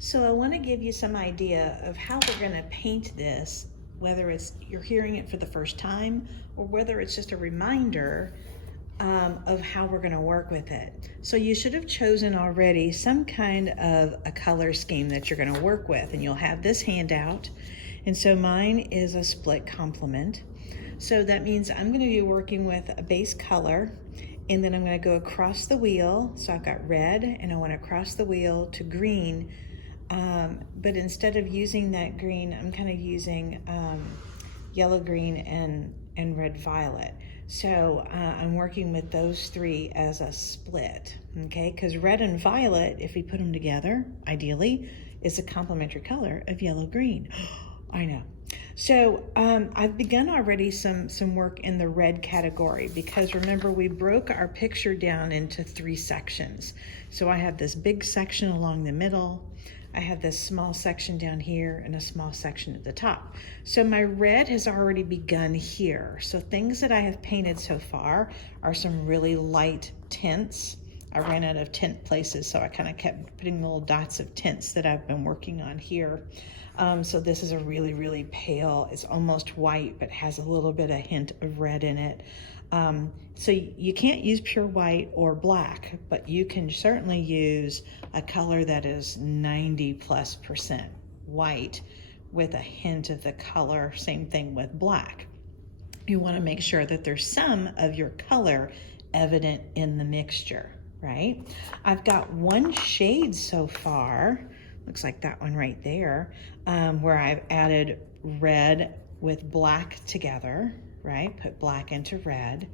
So I want to give you some idea of how we're going to paint this, whether it's you're hearing it for the first time or whether it's just a reminder of how we're going to work with it. So you should have chosen already some kind of a color scheme that you're going to work with, and you'll have this handout. And so mine is a split complement. So that means I'm going to be working with a base color, and then I'm going to go across the wheel. So I've got red, and I want to cross the wheel to green. But instead of using that green, I'm kind of using yellow, green, and red, violet. So I'm working with those three as a split, okay? Because red and violet, if we put them together, ideally, is a complementary color of yellow, green. I know. So I've begun already some work in the red category, because remember, we broke our picture down into 3 sections. So I have this big section along the middle, I have this small section down here, and a small section at the top. So my red has already begun here. So things that I have painted so far are some really light tints. I ran out of tint places, so I kind of kept putting little dots of tints that I've been working on here. So this is a really, really pale, it's almost white, but has a little bit of hint of red in it. So you can't use pure white or black, but you can certainly use a color that is 90+% white with a hint of the color. Same thing with black. You want to make sure that there's some of your color evident in the mixture, right? I've got 1 shade so far, looks like that one right there, where I've added red with black together, right? Put black into red.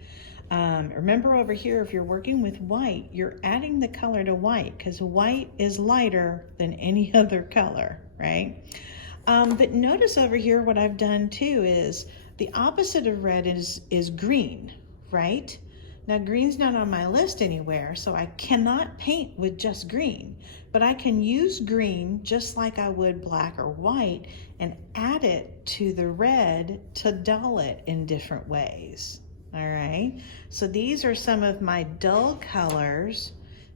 Remember over here, if you're working with white, you're adding the color to white, because white is lighter than any other color, right? But notice over here what I've done too is the opposite of red is green, right? Now green's not on my list anywhere, so I cannot paint with just green, but I can use green just like I would black or white and add it to the red to dull it in different ways. All right, so these are some of my dull colors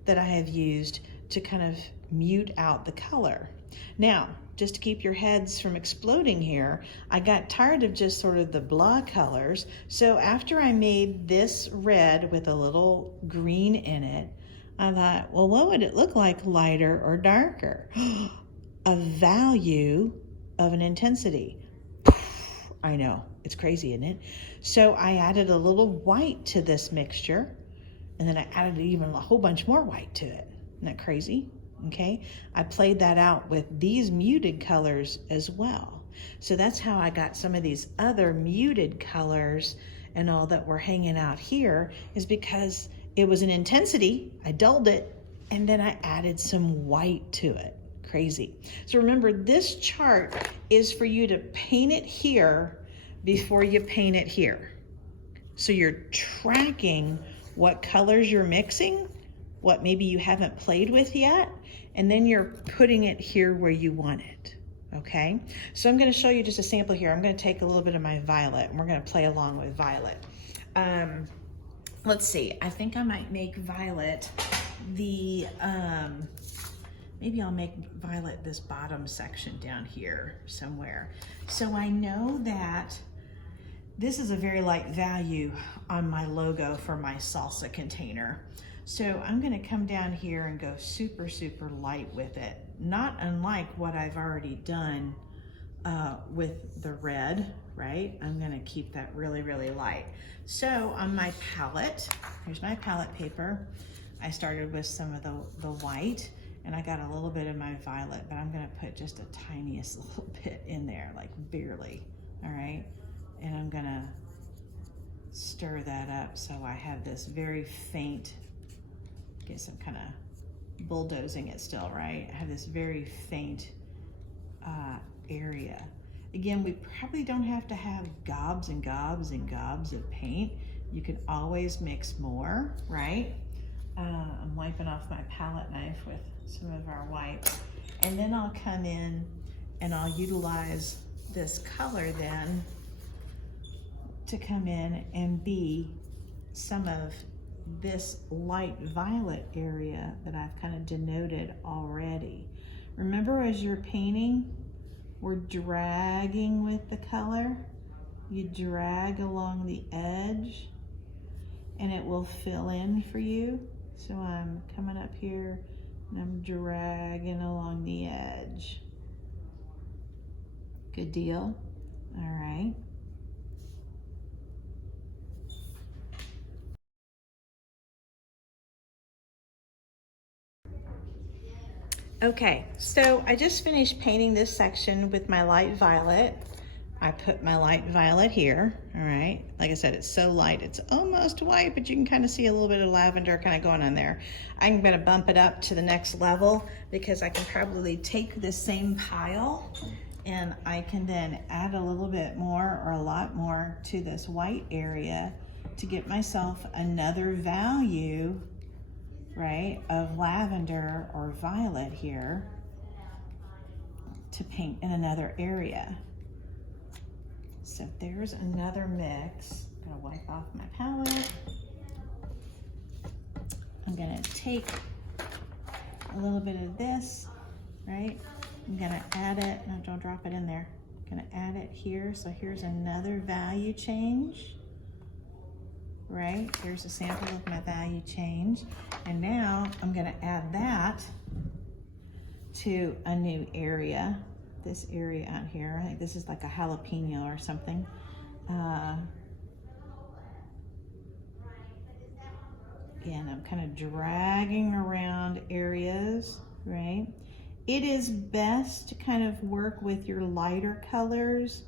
that I have used to kind of mute out the color. Now, just to keep your heads from exploding here, I got tired of just sort of the blah colors. So after I made this red with a little green in it, I thought, well, what would it look like lighter or darker? A value of an intensity. I know, it's crazy, isn't it? So I added a little white to this mixture, and then I added even a whole bunch more white to it. Isn't that crazy? Okay, I played that out with these muted colors as well. So that's how I got some of these other muted colors and all that were hanging out here, is because it was an intensity, I dulled it, and then I added some white to it. Crazy. So remember, this chart is for you to paint it here before you paint it here. So you're tracking what colors you're mixing, what maybe you haven't played with yet, and then you're putting it here where you want it, okay? So I'm gonna show you just a sample here. I'm gonna take a little bit of my violet, and we're gonna play along with violet. Let's see, I think I might make violet the, maybe I'll make violet this bottom section down here somewhere. So I know that this is a very light value on my logo for my salsa container. So I'm gonna come down here and go super, super light with it. Not unlike what I've already done with the red, right? I'm gonna keep that really, really light. So on my palette, here's my palette paper. I started with some of the white, and I got a little bit of my violet, but I'm gonna put just a tiniest little bit in there, like barely, all right? And I'm gonna stir that up so I have this very faint, I guess I'm kind of bulldozing it still, right? I have this very faint area. Again, we probably don't have to have gobs and gobs and gobs of paint. You can always mix more, right? I'm wiping off my palette knife with some of our white. And then I'll come in and I'll utilize this color then to come in and be some of this light violet area that I've kind of denoted already. Remember, as you're painting, we're dragging with the color. You drag along the edge and it will fill in for you. So I'm coming up here and I'm dragging along the edge. Good deal. All right. Okay, so I just finished painting this section with my light violet. I put my light violet here, all right? Like I said, it's so light, it's almost white, but you can kind of see a little bit of lavender kind of going on there. I'm gonna bump it up to the next level because I can probably take this same pile and I can then add a little bit more or a lot more to this white area to get myself another value, right, of lavender or violet here to paint in another area. So there's another mix. I'm gonna wipe off my palette. I'm gonna take a little bit of this, right? I'm gonna add it, no, don't drop it in there. I'm gonna add it here, so here's another value change, right? Here's a sample of my value change. And now I'm gonna add that to a new area. This area out here, I think this is like a jalapeno or something. Again, I'm kind of dragging around areas, right? It is best to kind of work with your lighter colors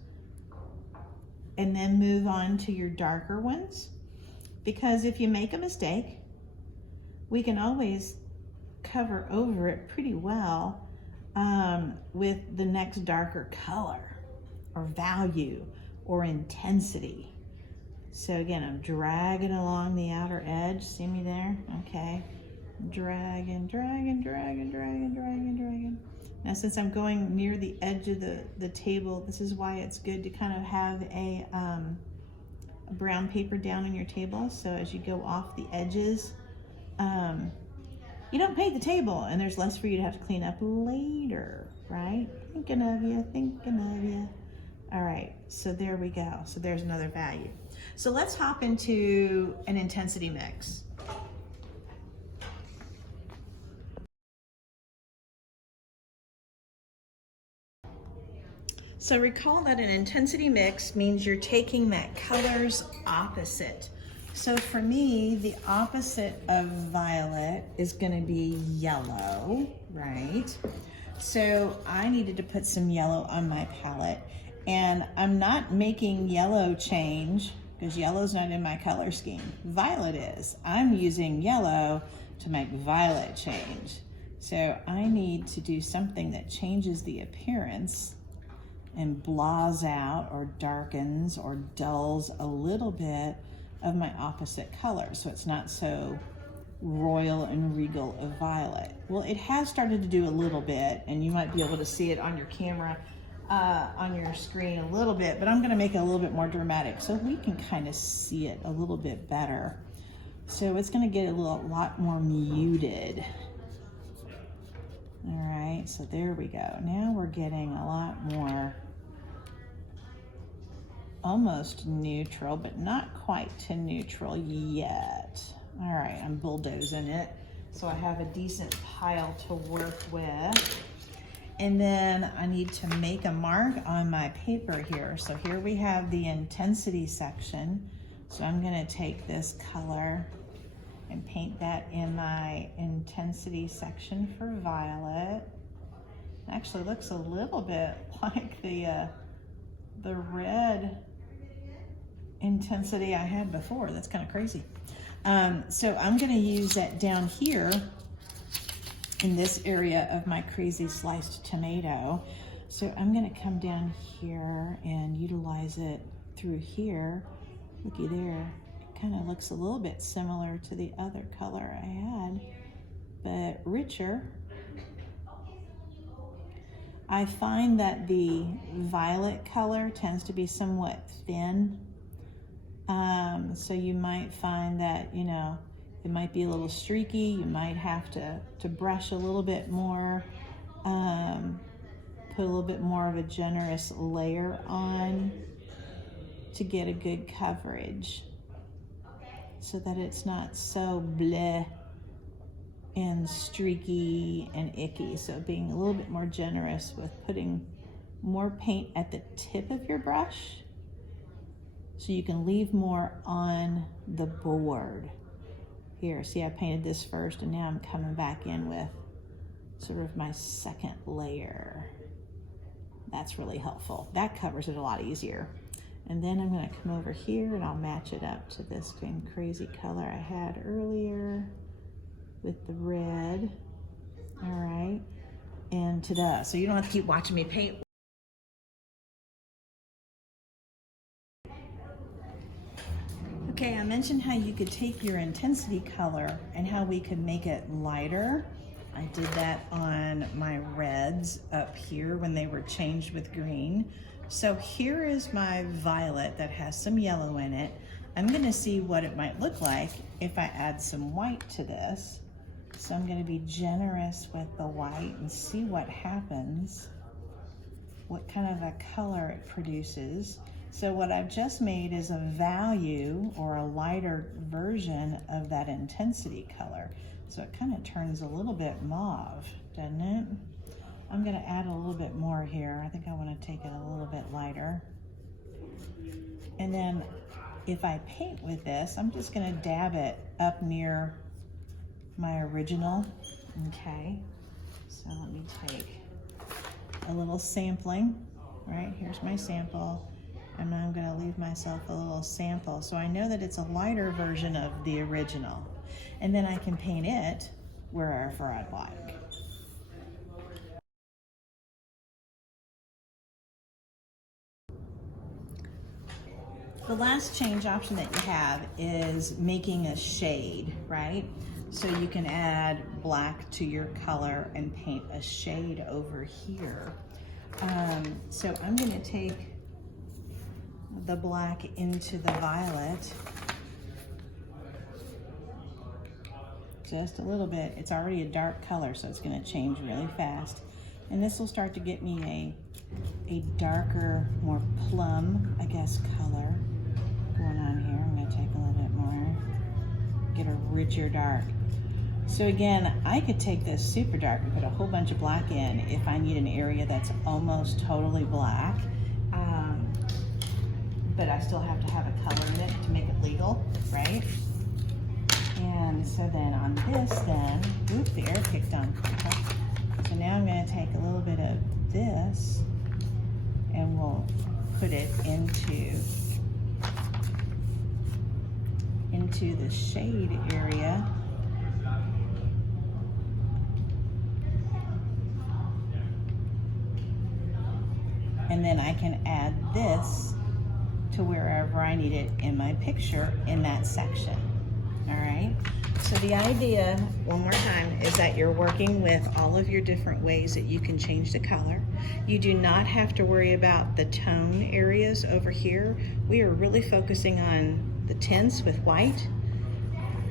and then move on to your darker ones, because if you make a mistake, we can always cover over it pretty well with the next darker color or value or intensity. So again, I'm dragging along the outer edge. See me there? Okay. Dragging, dragging, dragging, dragging, dragging, dragging. Now, since I'm going near the edge of the table, this is why it's good to kind of have a brown paper down on your table. So as you go off the edges, you don't paint the table and there's less for you to have to clean up later, right? Thinking of you, thinking of you. All right, so there we go. So there's another value. So let's hop into an intensity mix. So recall that an intensity mix means you're taking that color's opposite. So for me, the opposite of violet is gonna be yellow, right? So I needed to put some yellow on my palette, and I'm not making yellow change because yellow's not in my color scheme. Violet is. I'm using yellow to make violet change. So I need to do something that changes the appearance and blahs out or darkens or dulls a little bit of my opposite color, so it's not so royal and regal of violet. Well, it has started to do a little bit, and you might be able to see it on your camera, on your screen a little bit, but I'm gonna make it a little bit more dramatic so we can kind of see it a little bit better. So it's gonna get a lot more muted. All right, so there we go. Now we're getting a lot more almost neutral, but not quite to neutral yet. All right, I'm bulldozing it so I have a decent pile to work with. And then I need to make a mark on my paper here. So here we have the intensity section. So I'm gonna take this color and paint that in my intensity section for violet. It actually looks a little bit like the red intensity I had before. That's kind of crazy. So I'm gonna use that down here in this area of my crazy sliced tomato. So I'm gonna come down here and utilize it through here. Looky there. Kind of looks a little bit similar to the other color I had, but richer. I find that the violet color tends to be somewhat thin. So you might find that, you know, it might be a little streaky. You might have to brush a little bit more put a little bit more of a generous layer on to get a good coverage so that it's not so bleh and streaky and icky. So being a little bit more generous with putting more paint at the tip of your brush so you can leave more on the board. Here, see, I painted this first and now I'm coming back in with sort of my second layer. That's really helpful. That covers it a lot easier. And then I'm gonna come over here and I'll match it up to this same crazy color I had earlier with the red. All right, and ta-da. So you don't have to keep watching me paint. Okay, I mentioned how you could take your intensity color and how we could make it lighter. I did that on my reds up here when they were changed with green. So here is my violet that has some yellow in it. I'm gonna see what it might look like if I add some white to this. So I'm gonna be generous with the white and see what happens, what kind of a color it produces. So what I've just made is a value or a lighter version of that intensity color. So it kind of turns a little bit mauve, doesn't it? I'm gonna add a little bit more here. I think I wanna take it a little bit lighter. And then if I paint with this, I'm just gonna dab it up near my original, okay? So let me take a little sampling, right? Here's my sample. And I'm gonna leave myself a little sample. So I know that it's a lighter version of the original. And then I can paint it wherever I'd like. The last change option that you have is making a shade, right? So you can add black to your color and paint a shade over here. So I'm gonna take the black into the violet. Just a little bit. It's already a dark color, so it's gonna change really fast. And this will start to get me a darker, more plum, I guess, color going on here. I'm gonna take a little bit more, get a richer dark. So again, I could take this super dark and put a whole bunch of black in if I need an area that's almost totally black. But I still have to have a color in it to make it legal, right? And so then on this then, oop, the air kicked on. Okay. So now I'm gonna take a little bit of this and we'll put it into the shade area. And then I can add this to wherever I need it in my picture in that section, all right? So the idea, one more time, is that you're working with all of your different ways that you can change the color. You do not have to worry about the tone areas over here. We are really focusing on the tints with white,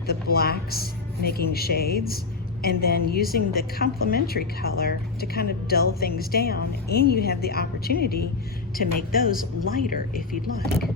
the blacks making shades, and then using the complementary color to kind of dull things down, and you have the opportunity to make those lighter if you'd like.